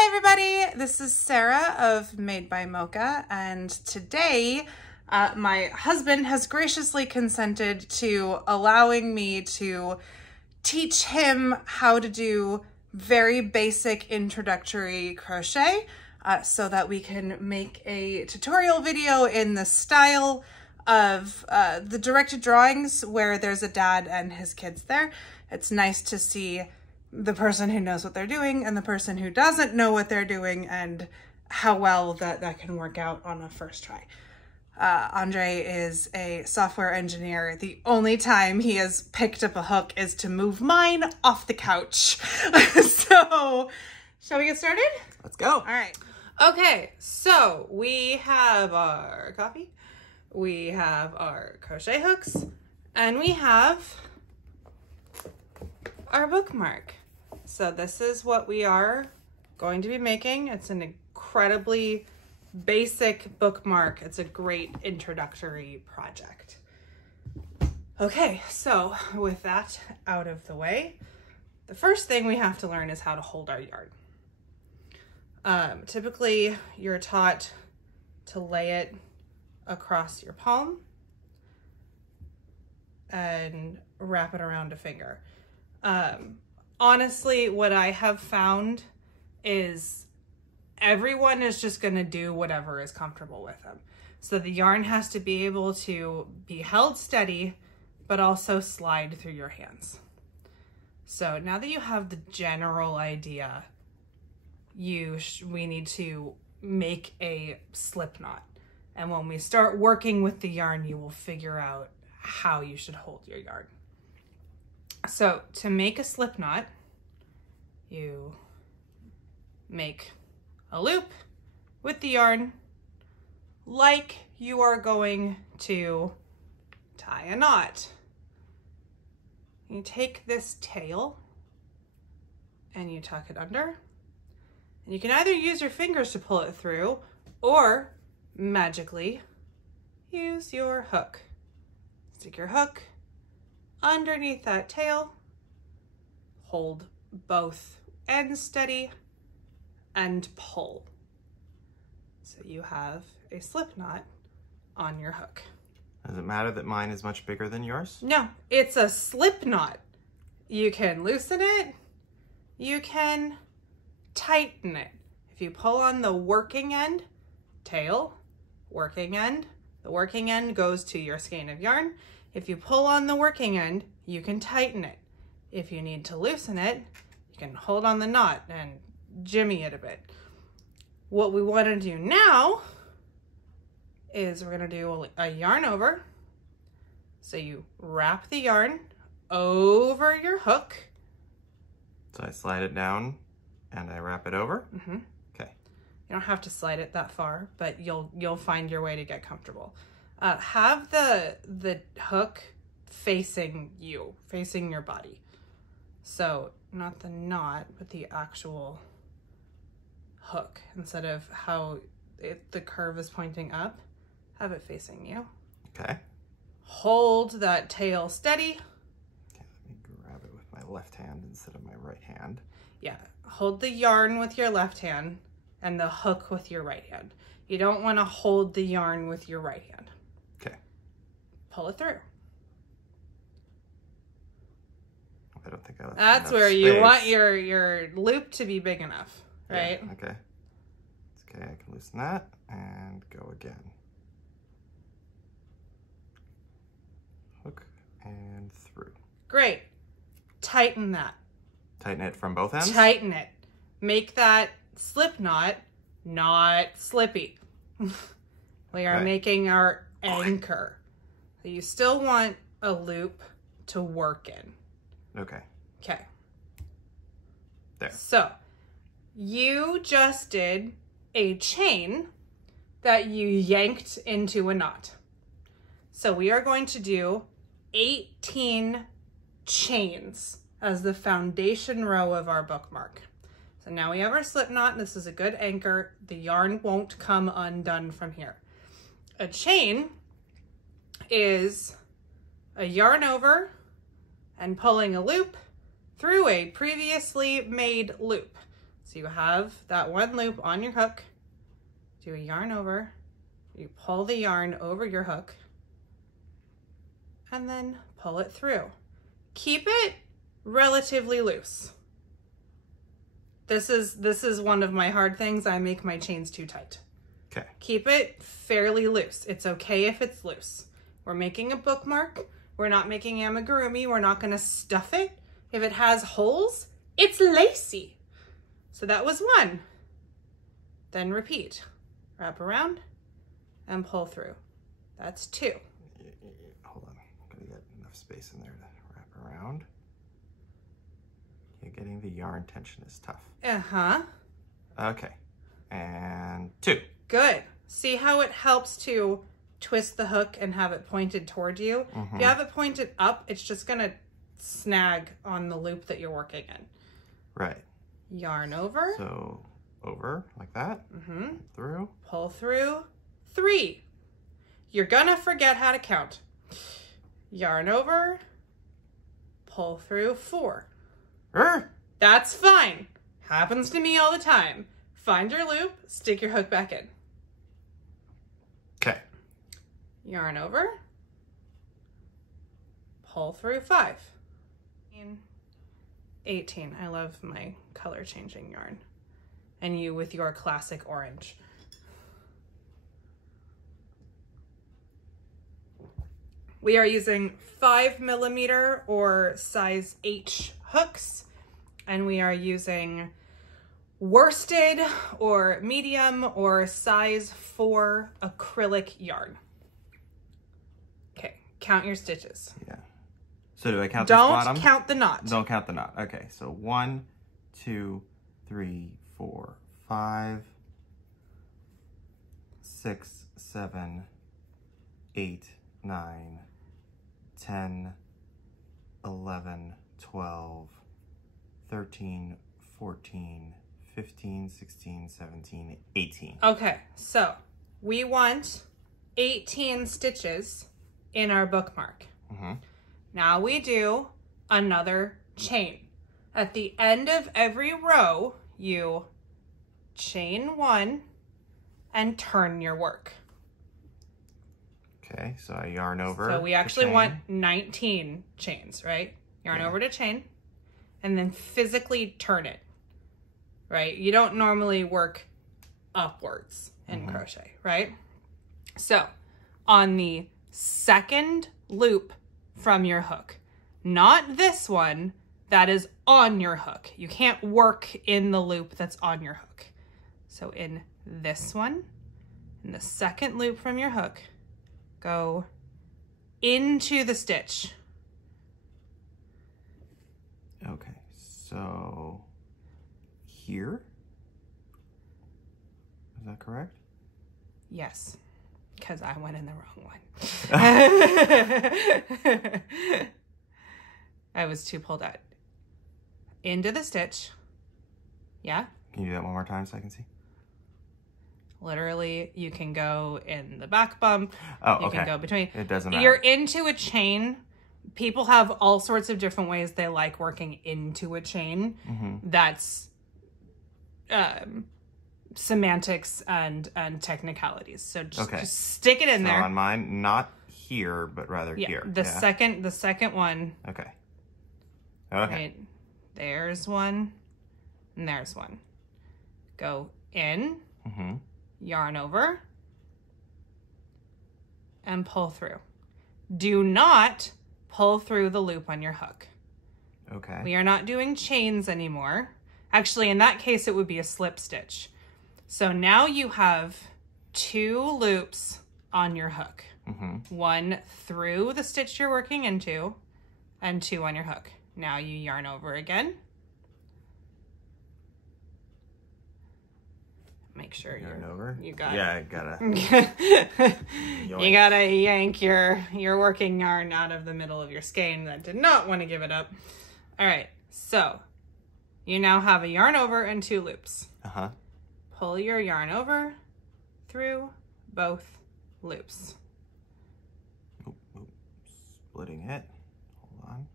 Hi everybody, this is Sarah of Made by Mocha, and today my husband has graciously consented to allowing me to teach him how to do very basic introductory crochet so that we can make a tutorial video in the style of the directed drawings where there's a dad and his kids there. It's nice to see the person who knows what they're doing and the person who doesn't know what they're doing and how well that can work out on a first try. Andre is a software engineer. The only time he has picked up a hook is to move mine off the couch. So, shall we get started? Let's go. All right. Okay, so we have our coffee, we have our crochet hooks, and we have our bookmark. So this is what we are going to be making. It's an incredibly basic bookmark. It's a great introductory project. Okay, so with that out of the way, the first thing we have to learn is how to hold our yarn. Typically, you're taught to lay it across your palm and wrap it around a finger. Honestly, what I have found is everyone is just going to do whatever is comfortable with them. So the yarn has to be able to be held steady, but also slide through your hands. So now that you have the general idea, we need to make a slip knot. And when we start working with the yarn, you will figure out how you should hold your yarn. So to make a slip knot, you make a loop with the yarn like you are going to tie a knot. You take this tail and you tuck it under. And you can either use your fingers to pull it through or magically use your hook. Stick your hook underneath that tail, hold both ends steady, and pull. So you have a slip knot on your hook. Does it matter that mine is much bigger than yours? No, it's a slip knot. You can loosen it, you can tighten it. If you pull on the working end, tail, working end, the working end goes to your skein of yarn. If you pull on the working end, you can tighten it. If you need to loosen it, you can hold on the knot and jimmy it a bit. What we want to do now is we're going to do a yarn over. So you wrap the yarn over your hook. So I slide it down and I wrap it over? Mm-hmm. Okay. You don't have to slide it that far, but you'll find your way to get comfortable. Have the hook facing you, facing your body. So not the knot, but the actual hook. Instead of how the curve is pointing up, have it facing you. Okay. Hold that tail steady. Okay, let me grab it with my left hand instead of my right hand. Yeah, hold the yarn with your left hand and the hook with your right hand. You don't want to hold the yarn with your right hand. Okay. Pull it through. I don't think I left That's enough where space. you want your loop to be big enough, right? Yeah, okay. It's okay, I can loosen that and go again. Hook and through. Great. Tighten that. Tighten it from both ends? Tighten it. Make that slip knot not slippy. We are making our anchor. So you still want a loop to work in. Okay. Okay. There. So you just did a chain that you yanked into a knot. So we are going to do 18 chains as the foundation row of our bookmark. So now we have our slip knot. This is a good anchor. The yarn won't come undone from here. A chain is a yarn over and pulling a loop through a previously made loop. So you have that one loop on your hook, do a yarn over, you pull the yarn over your hook, and then pull it through. Keep it relatively loose. This is one of my hard things. I make my chains too tight. Okay. Keep it fairly loose. It's okay if it's loose. We're making a bookmark. We're not making amigurumi. We're not going to stuff it. If it has holes, it's lacy. So that was one. Then repeat. Wrap around and pull through. That's two. Hold on. I'm going to get enough space in there to wrap around. Okay, getting the yarn tension is tough. Uh-huh. Okay. And two. Good. See how it helps to twist the hook and have it pointed toward you? If you have it pointed up, it's just going to snag on the loop that you're working in. Right. Yarn over. So over like that. Through. Pull through. Three. You're going to forget how to count. Yarn over. Pull through. Four. That's fine. Happens to me all the time. Find your loop, stick your hook back in. Okay. Yarn over. Pull through. 5. 18. I love my color changing yarn. And you with your classic orange. We are using 5mm or size H hooks, and we are using worsted or medium or size 4 acrylic yarn. Okay, count your stitches. Yeah. So do I count this bottom? Don't count the knot. Don't count the knot. Okay, so 1, 2, 3, 4, 5, 6, 7, 8, 9, 10, 11, 12, 13, 14, 15, 16, 17, 18. Okay, so we want 18 stitches in our bookmark. Now we do another chain. At the end of every row, you chain 1 and turn your work. Okay, so I yarn over. So we actually want 19 chains, right? Yarn over to chain and then physically turn it, right? You don't normally work upwards in crochet, right? So on the second loop from your hook, not this one that is on your hook. You can't work in the loop that's on your hook. So in this one, in the second loop from your hook, go into the stitch. Okay, so here? Is that correct? Yes, because I went in the wrong one. I was too pulled out. Into the stitch. Yeah? Can you do that one more time so I can see? Literally, you can go in the back bump. Oh, you can go between. It doesn't matter. You're into a chain. People have all sorts of different ways they like working into a chain. That's semantics and technicalities. So just stick it in there. So on mine, not here, but rather here. The second one. Okay. Right, there's one, and there's one. Go in, yarn over, and pull through. Do not pull through the loop on your hook. Okay. We are not doing chains anymore. Actually, in that case, it would be a slip stitch. So now you have 2 loops on your hook. One through the stitch you're working into, and 2 on your hook. Now you yarn over again. Make sure yarn over. You got. Yeah, I gotta. You gotta yank your working yarn out of the middle of your skein. That did not want to give it up. All right, so you now have a yarn over and 2 loops. Pull your yarn over through both loops. Splitting it. Hold on.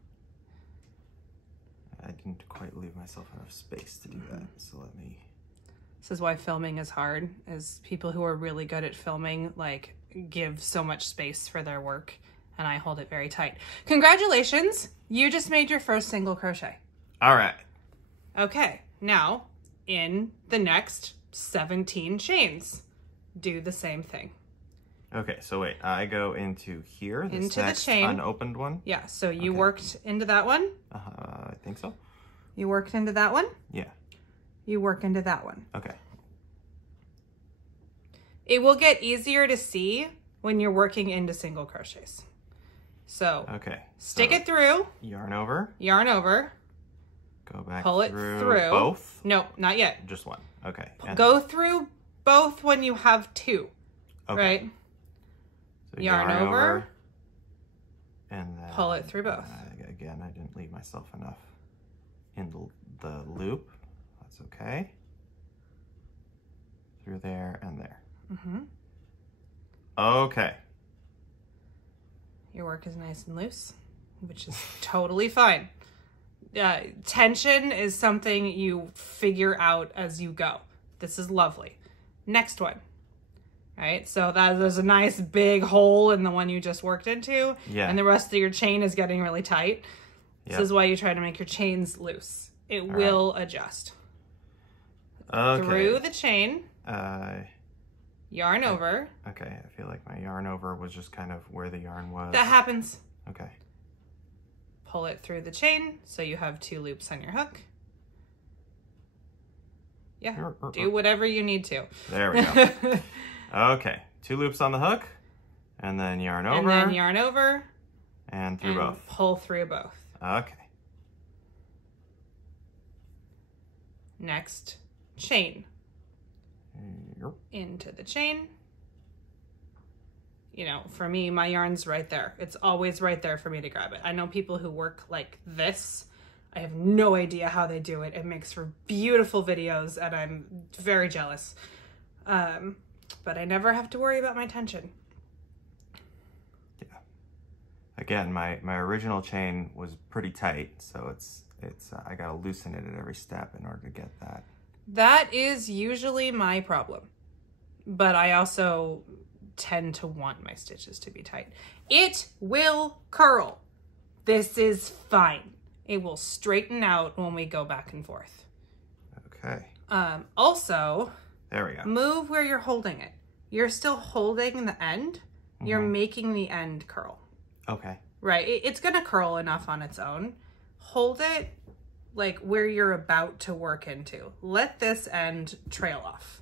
didn't quite leave myself enough space to do that. So let me... This is why filming is hard, is people who are really good at filming, like, give so much space for their work, and I hold it very tight. Congratulations! You just made your first single crochet. All right. Okay, now, in the next 17 chains, do the same thing. Okay, so wait, I go into here, this into next the chain. Unopened one? Yeah, so you worked into that one. I think so. You worked into that one. Yeah. You work into that one. Okay. It will get easier to see when you're working into single crochets. So okay, stick it through. Yarn over. Yarn over. Go back pull through. It through. Both? No, not yet. Just one. Okay. Go through both when you have two. Okay. Right? So yarn over. And then pull it through both. Again, I didn't leave myself enough in the loop. That's okay. Through there and there. Mm-hmm. Okay. Your work is nice and loose, which is totally fine. Tension is something you figure out as you go. This is lovely. Next one. Right? So there's a nice big hole in the one you just worked into. Yeah. And the rest of your chain is getting really tight. Yep. This is why you try to make your chains loose. It will adjust. Okay. Through the chain. Yarn over. Okay, I feel like my yarn over was just kind of where the yarn was. That happens. Okay. Pull it through the chain so you have 2 loops on your hook. Yeah, do whatever you need to. There we go. Okay, 2 loops on the hook, and then yarn over. And then yarn over. And through both. Pull through both. Okay. Next, chain. Yep. Into the chain. You know, for me, my yarn's right there. It's always right there for me to grab it. I know people who work like this. I have no idea how they do it. It makes for beautiful videos, and I'm very jealous. But I never have to worry about my tension. Yeah. Again, my original chain was pretty tight, so it's I gotta loosen it at every step in order to get that. That is usually my problem, but I also tend to want my stitches to be tight. It will curl. This is fine. It will straighten out when we go back and forth. Okay. Also, there we go. Move where you're holding it. You're still holding the end. Mm-hmm. You're making the end curl. Okay. Right. It's going to curl enough on its own. Hold it like where you're about to work into. Let this end trail off.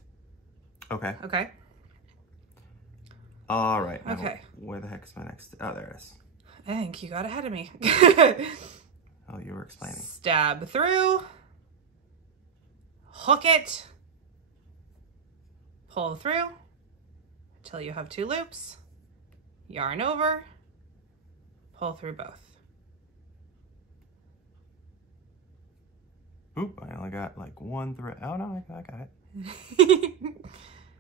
Okay. Okay. All right. Now okay. Where the heck is my next? Oh, there it is. I think you got ahead of me. Oh, you were explaining. Stab through. Hook it. Pull through until you have 2 loops. Yarn over. Pull through both. Oop, I only got like 1 thread. Oh no, I got it.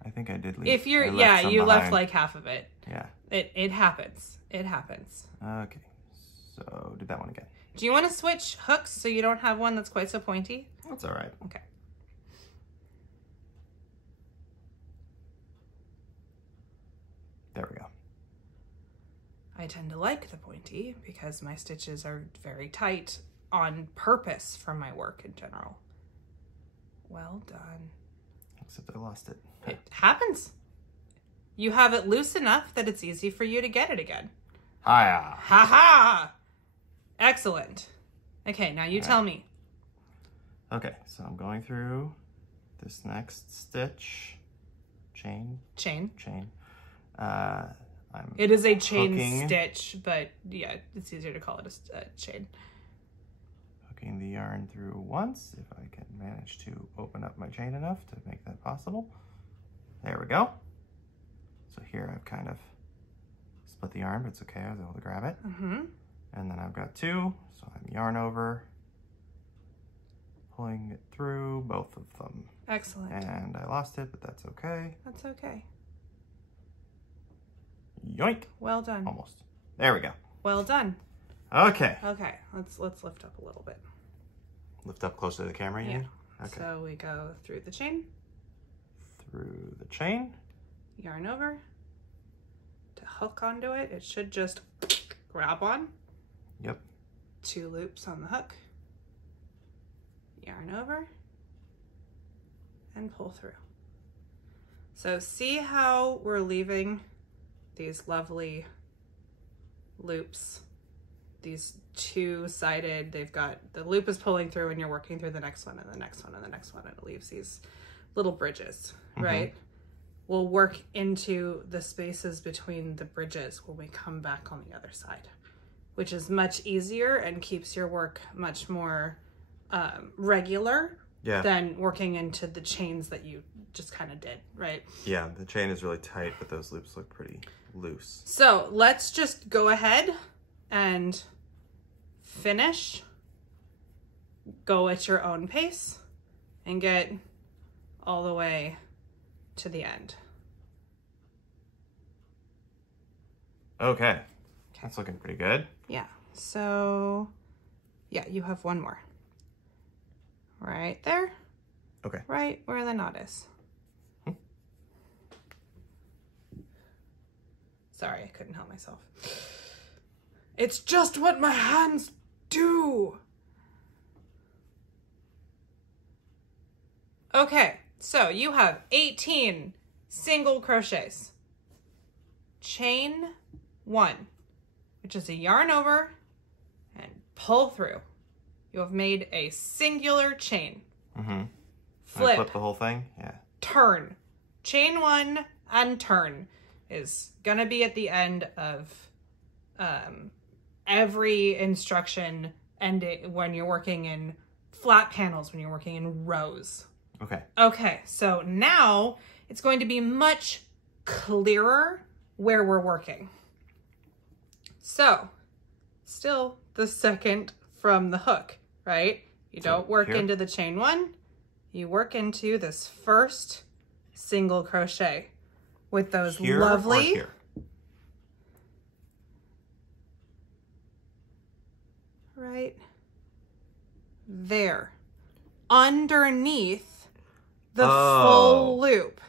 I think I did leave. If you're, yeah, you left like half of it. Yeah. It happens. It happens. Okay, so did that one again. Do you want to switch hooks so you don't have one that's quite so pointy? That's all right. Okay. There we go. I tend to like the pointy because my stitches are very tight on purpose for my work in general. Well done. Except I lost it. It happens. You have it loose enough that it's easy for you to get it again. Hiya. Ha ha! Excellent. Okay, now you tell me. Okay, so I'm going through this next stitch. Chain. It is a chain hooking, stitch, but yeah, it's easier to call it a chain. Hooking the yarn through once, if I can manage to open up my chain enough to make that possible. There we go. So here I've kind of split the yarn, but it's okay, I was able to grab it. Mm-hmm. And then I've got 2, so I'm yarn over, pulling it through both of them. Excellent. And I lost it, but that's okay. That's okay. Yoink. Well done. Lift up closer to the camera, yeah. Okay. So we go through the chain. Through the chain. Yarn over. To hook onto it, it should just grab on. Yep. 2 loops on the hook. Yarn over. And pull through. So see how we're leaving these lovely loops, these 2-sided, they've got, the loop is pulling through and you're working through the next one and the next one and the next one, and it leaves these little bridges, right? We'll work into the spaces between the bridges when we come back on the other side, which is much easier and keeps your work much more regular than working into the chains that you just kind of did, right? Yeah, the chain is really tight, but those loops look pretty loose. So let's just go ahead and finish. Go at your own pace and get all the way to the end. Okay, that's looking pretty good. Yeah, so yeah, you have one more. Right there. Okay. Right where the knot is. Sorry, I couldn't help myself. It's just what my hands do. Okay, so you have 18 single crochets. Chain 1, which is a yarn over and pull through. You have made a singular chain. Flip the whole thing? Yeah. Turn. Chain 1 and turn is gonna be at the end of every instruction, and when you're working in flat panels, when you're working in rows. Okay. Okay, so now it's going to be much clearer where we're working. So, still the second from the hook, right? You don't work into the chain 1, you work into this first single crochet with those lovely right there underneath the full loop.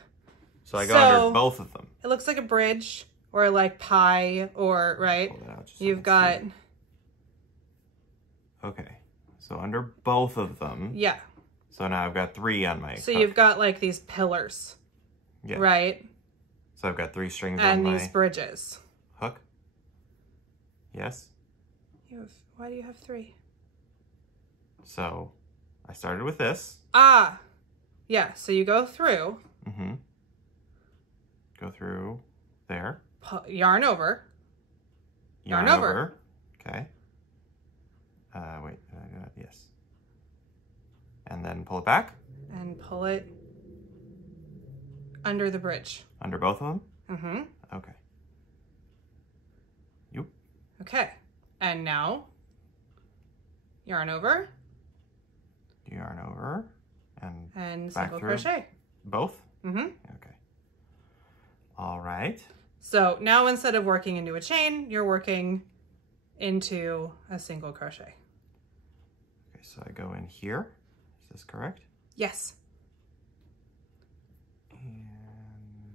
So I go under both of them. It looks like a bridge or like pie, or right. You've got okay. So under both of them. Yeah. So now I've got 3 on my So you've got like these pillars. Yeah. Right? So I've got 3 strings and on my these bridges. Hook. Yes. Why do you have 3? So I started with this. Ah. Yeah, so you go through. Go through there. Yarn over. Yarn over. Okay. Wait. Yes. And then pull it back. And pull it under the bridge. Under both of them? Okay. Okay. And now, yarn over. Yarn over. And back single through. crochet. Both? Okay. All right. So now instead of working into a chain, you're working into a single crochet. Okay, so I go in here. Is this correct? Yes. And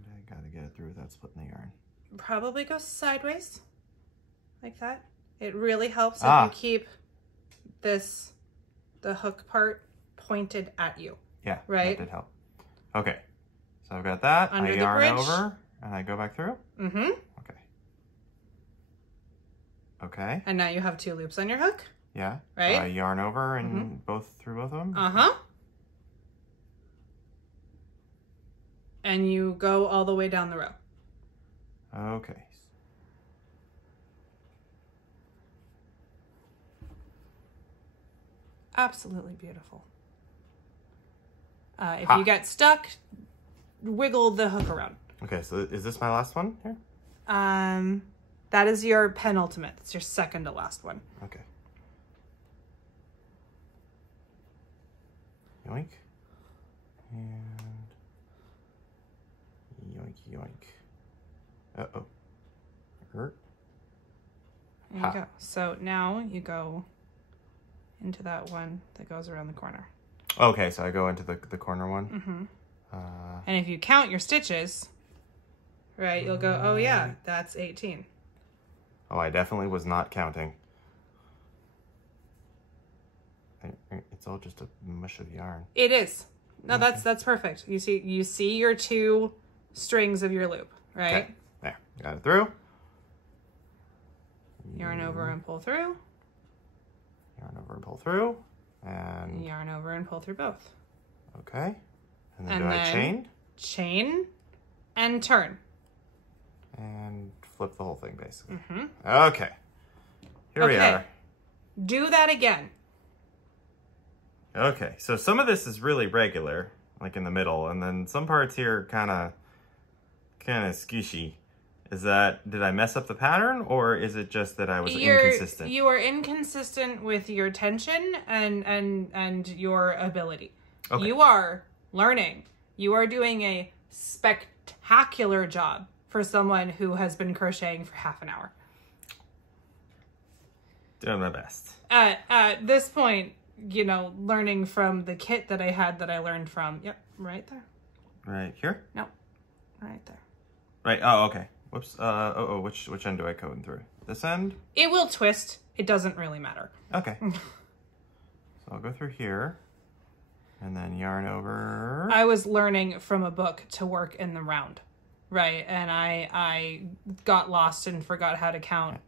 I gotta get it through without splitting the yarn. Probably go sideways, like that. It really helps if you keep the hook part pointed at you. Yeah, right? That did help. Okay, so I've got that. Under I the yarn bridge. over and I go back through. Okay. Okay. And now you have 2 loops on your hook. Yeah. Right? So I yarn over and through both of them. And you go all the way down the row. Okay. Absolutely beautiful. If you get stuck, wiggle the hook around. Okay, so is this my last one here? That is your penultimate. It's your second to last one. Okay. Yoink. And yoink, yoink. Uh-oh. There you go. So now you go into that one that goes around the corner. Okay, so I go into the corner one. Mm-hmm. And if you count your stitches, right, you'll go, oh yeah, that's 18. Oh, I definitely was not counting. It's all just a mush of yarn. It is. No, Okay. that's perfect. You see your 2 strings of your loop, right? Okay. There, got it through. Yarn over and pull through. Yarn over and pull through. And Yarn over and pull through both. okay. And then And do I then chain? Chain and turn. And flip the whole thing, basically. Mm-hmm. Okay. Here we are. Do that again. Okay, so some of this is really regular, like in the middle, and then some parts here are kind of squishy. Is that, did I mess up the pattern, or is it just that I was inconsistent? You are inconsistent with your tension and your ability. Okay. You are learning. You are doing a spectacular job for someone who has been crocheting for half an hour. Doing my best. At this point, you know, learning from the kit that I had that I learned from. Yep, right there. Right here? No, right there. Right, oh, okay. Whoops, which end do I code through? This end? It will twist. It doesn't really matter. Okay. So I'll go through here, and then yarn over. I was learning from a book to work in the round, right? And I got lost and forgot how to count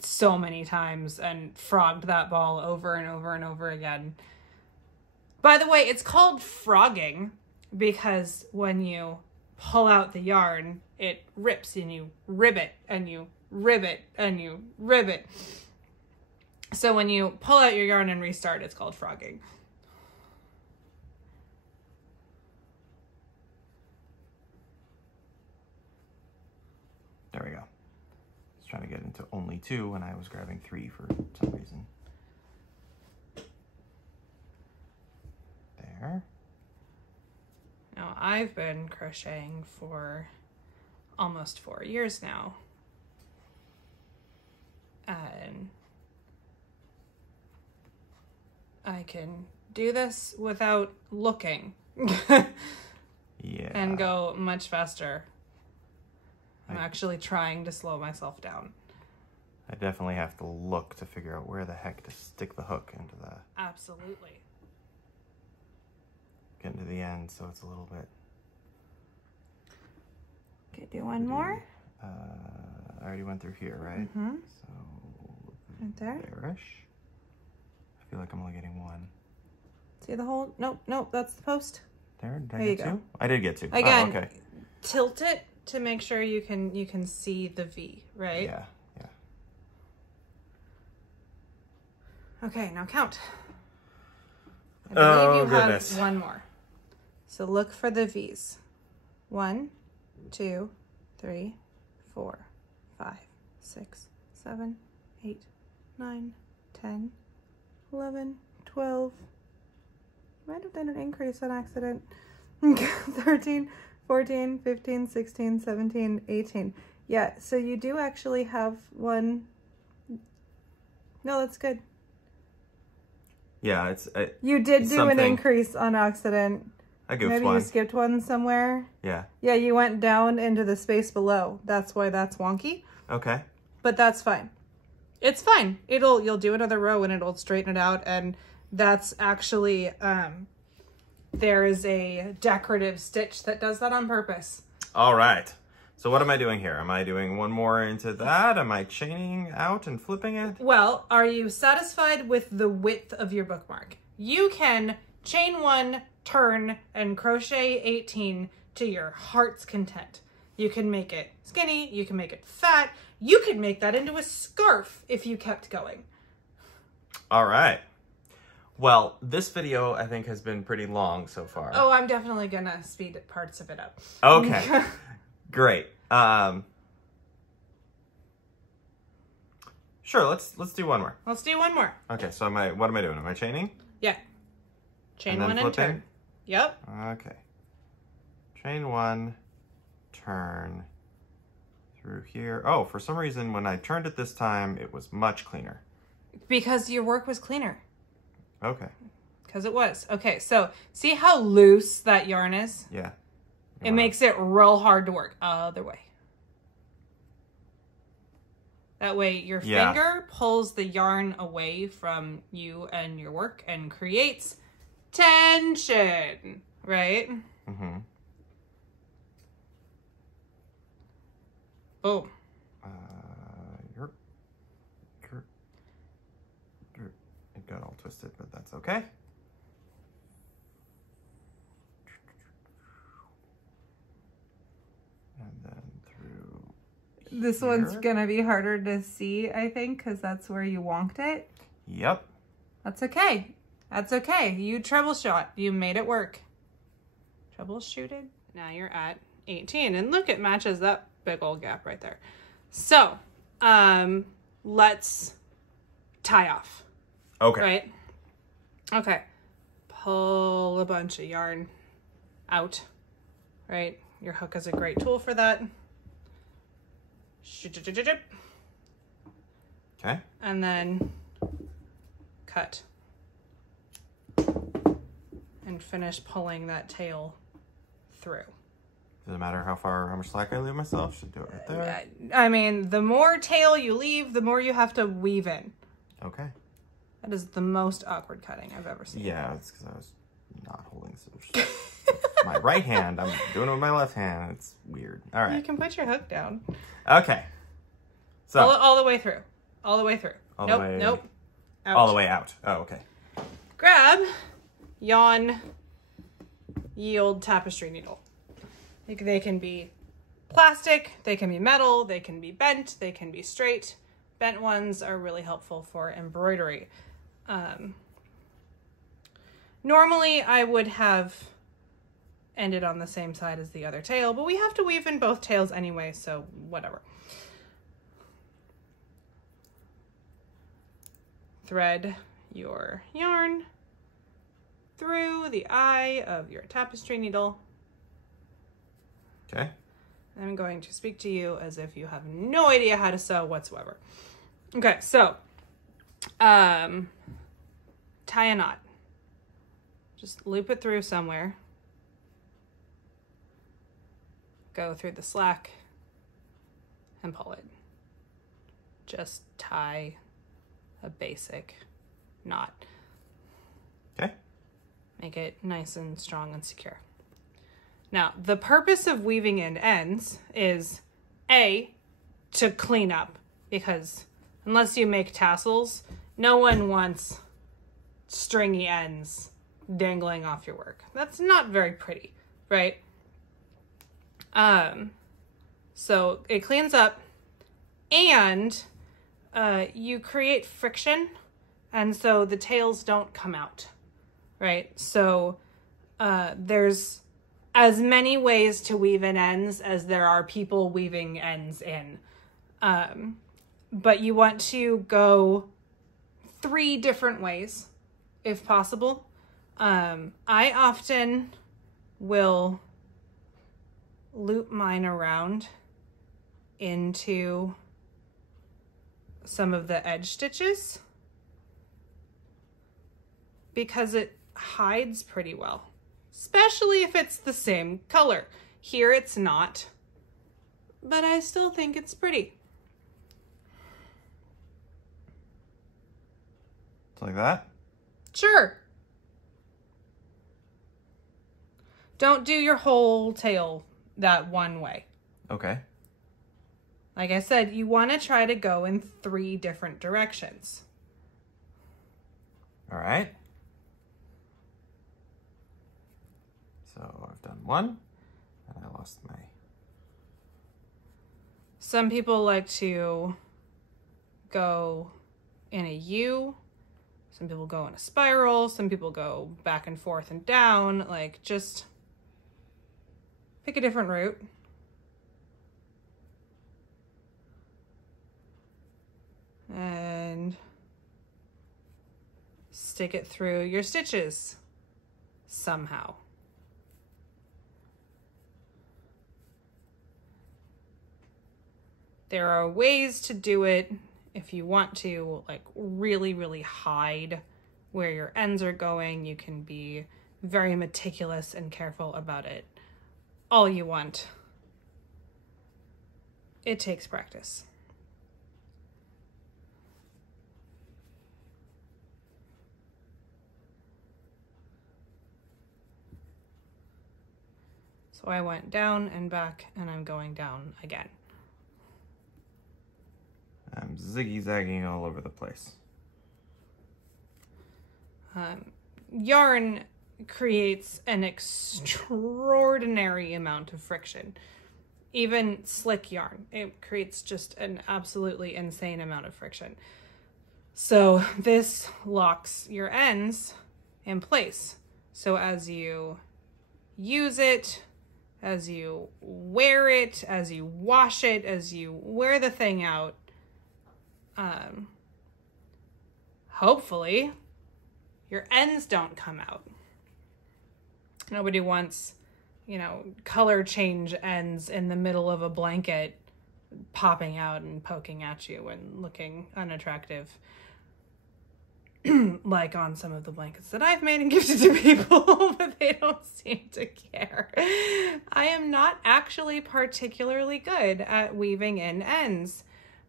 so many times and frogged that ball over and over and over again. By the way, it's called frogging because when you pull out the yarn, it rips and you ribbit and you ribbit and you ribbit. So when you pull out your yarn and restart, it's called frogging. There we go. I was trying to get into only 2 when I was grabbing 3 for some reason. There. Now, I've been crocheting for almost 4 years now. And I can do this without looking. Yeah. And go much faster. I'm actually trying to slow myself down. I definitely have to look to figure out where the heck to stick the hook into the... Absolutely. Getting to the end, so it's a little bit... Okay, do one more. I already went through here, right? Mm-hmm. So... Right there. There-ish. I feel like I'm only getting 1. See the hole? Nope, that's the post. There, did There I you get go. 2? I did get 2. Again, oh, okay. Tilt it to make sure you can see the V, right? Yeah. Okay, now count. I believe you goodness. have 1 more. So look for the V's. 1, 2, 3, 4, 5, 6, 7, 8, 9, 10, 11, 12. Might have done an increase on accident. 13, 14, 15, 16, 17, 18. Yeah, so you do actually have 1. No, that's good. Yeah, it's... You did do an something. increase on accident. I goofed Maybe 1. you skipped 1 somewhere. Yeah. Yeah, you went down into the space below. That's why that's wonky. Okay. But that's fine. It's fine. You'll do another row and it'll straighten it out. And that's actually, there is a decorative stitch that does that on purpose. All right. So what am I doing here? Am I doing 1 more into that? Am I chaining out and flipping it? Well, are you satisfied with the width of your bookmark? You can chain 1, turn, and crochet 18 to your heart's content. You can make it skinny, you can make it fat, you could make that into a scarf if you kept going. All right. Well, this video I think has been pretty long so far. Oh, I'm definitely gonna speed parts of it up. Okay. Great. Sure, let's do 1 more. Let's do 1 more. Okay, so what am I doing? Am I chaining? Yeah. Chain And then 1 and flipping? turn. Yep. Okay. Chain 1, turn through here. Oh, for some reason when I turned it this time, it was much cleaner. Because your work was cleaner. Okay. Because it was. Okay, so see how loose that yarn is? Yeah. It makes it real hard to work. Other way. That way your finger pulls the yarn away from you and your work and creates tension, right? Mm-hmm. Boom. It got all twisted, but that's okay. And then through This here. one's gonna be harder to see, I think, because that's where you wonked it. Yep. That's okay. That's okay. You troubleshot. You made it work. Troubleshooted. Now you're at 18. And look, it matches that big old gap right there. So, let's tie off. Okay. Right? Okay. Pull a bunch of yarn out. Right? Your hook is a great tool for that. Okay. And then cut. And finish pulling that tail through. Doesn't matter how much slack I leave myself. Should do it right there. I mean, the more tail you leave, the more you have to weave in. Okay. That is the most awkward cutting I've ever seen. Yeah, it's because I was not holding my right hand. I'm doing it with my left hand. It's weird. All right. You can put your hook down. Okay. So All the way through. All the way through. Nope. Out. All the way out. Oh, okay. Grab yawn yield tapestry needle. They can be plastic, they can be metal, they can be bent, they can be straight. Bent ones are really helpful for embroidery. Normally I would have ended on the same side as the other tail, but we have to weave in both tails anyway, so whatever. Thread your yarn through the eye of your tapestry needle. Okay. I'm going to speak to you as if you have no idea how to sew whatsoever. Okay, so tie a knot. Just loop it through somewhere. Go through the slack and pull it. Just tie a basic knot. Okay. Make it nice and strong and secure. Now, the purpose of weaving in ends is A, to clean up, because unless you make tassels, no one wants stringy ends dangling off your work. That's not very pretty, right? So it cleans up, and you create friction, and so the tails don't come out, right? So there's as many ways to weave in ends as there are people weaving ends in. But you want to go 3 different ways, if possible. I often will loop mine around into some of the edge stitches because it hides pretty well. Especially if it's the same color. Here it's not, but I still think it's pretty. It's like that? Sure. Don't do your whole tail that one way. Okay. Like I said, you want to try to go in 3 different directions. All right. So I've done one, and I lost my... Some people like to go in a U. Some people go in a spiral. Some people go back and forth and down. Like, just pick a different route. And stick it through your stitches somehow. There are ways to do it if you want to, like, really, really hide where your ends are going. You can be very meticulous and careful about it all you want. It takes practice. So I went down and back, and I'm going down again. I'm ziggy-zagging all over the place. Yarn creates an extraordinary amount of friction. Even slick yarn, it creates just an absolutely insane amount of friction. So this locks your ends in place. So as you use it, as you wear it, as you wash it, as you wear the thing out, hopefully your ends don't come out. Nobody wants, you know, color change ends in the middle of a blanket popping out and poking at you and looking unattractive. Like on some of the blankets that I've made and gifted to people, but they don't seem to care. I am not actually particularly good at weaving in ends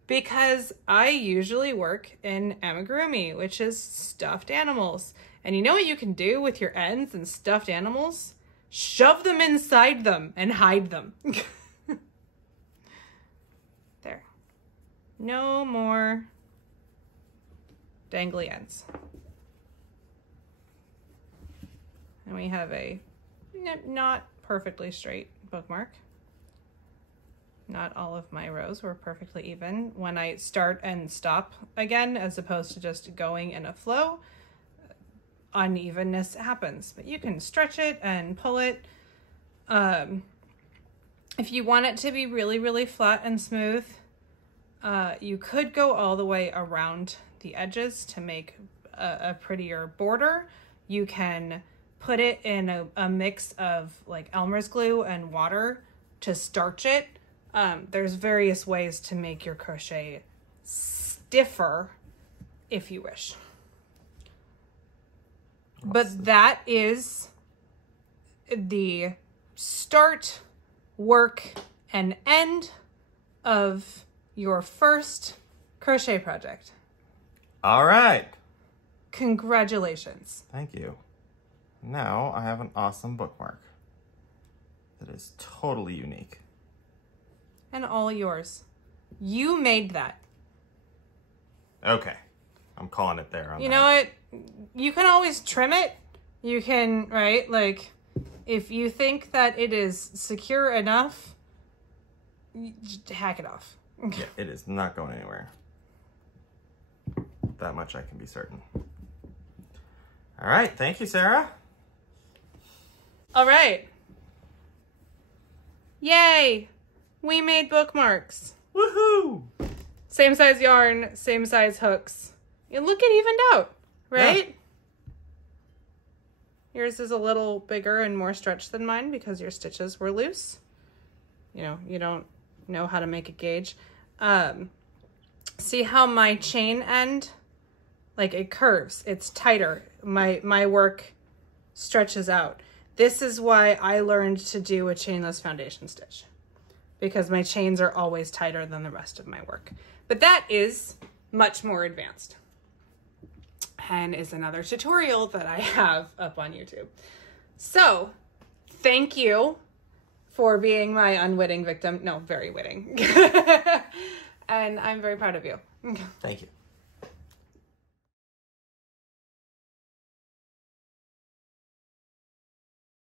because I usually work in amigurumi, which is stuffed animals. And you know what you can do with your ends and stuffed animals? Shove them inside them and hide them. There. No more dangly ends. And we have a not perfectly straight bookmark. Not all of my rows were perfectly even. When I start and stop again, as opposed to just going in a flow, unevenness happens. But you can stretch it and pull it. If you want it to be really, really flat and smooth, you could go all the way around the edges to make a prettier border. You can put it in a mix of like Elmer's glue and water to starch it. There's various ways to make your crochet stiffer if you wish. But that is the start, work, and end of your first crochet project. All right. Congratulations. Thank you. Now I have an awesome bookmark that is totally unique. And all yours. You made that. Okay. I'm calling it there. You know what? You can always trim it. You can, right? Like, if you think that it is secure enough, just hack it off. Yeah, it is not going anywhere. That much I can be certain. All right. Thank you, Sarah. All right. Yay! We made bookmarks. Woohoo! Same size yarn, same size hooks. You look, it evened out, right? Yeah. Yours is a little bigger and more stretched than mine because your stitches were loose. You know, you don't know how to make a gauge. See how my chain end, like it curves, it's tighter. My work stretches out. This is why I learned to do a chainless foundation stitch, because my chains are always tighter than the rest of my work. But that is much more advanced and is another tutorial that I have up on YouTube. So thank you for being my unwitting victim. No, very witting. And I'm very proud of you. Thank you.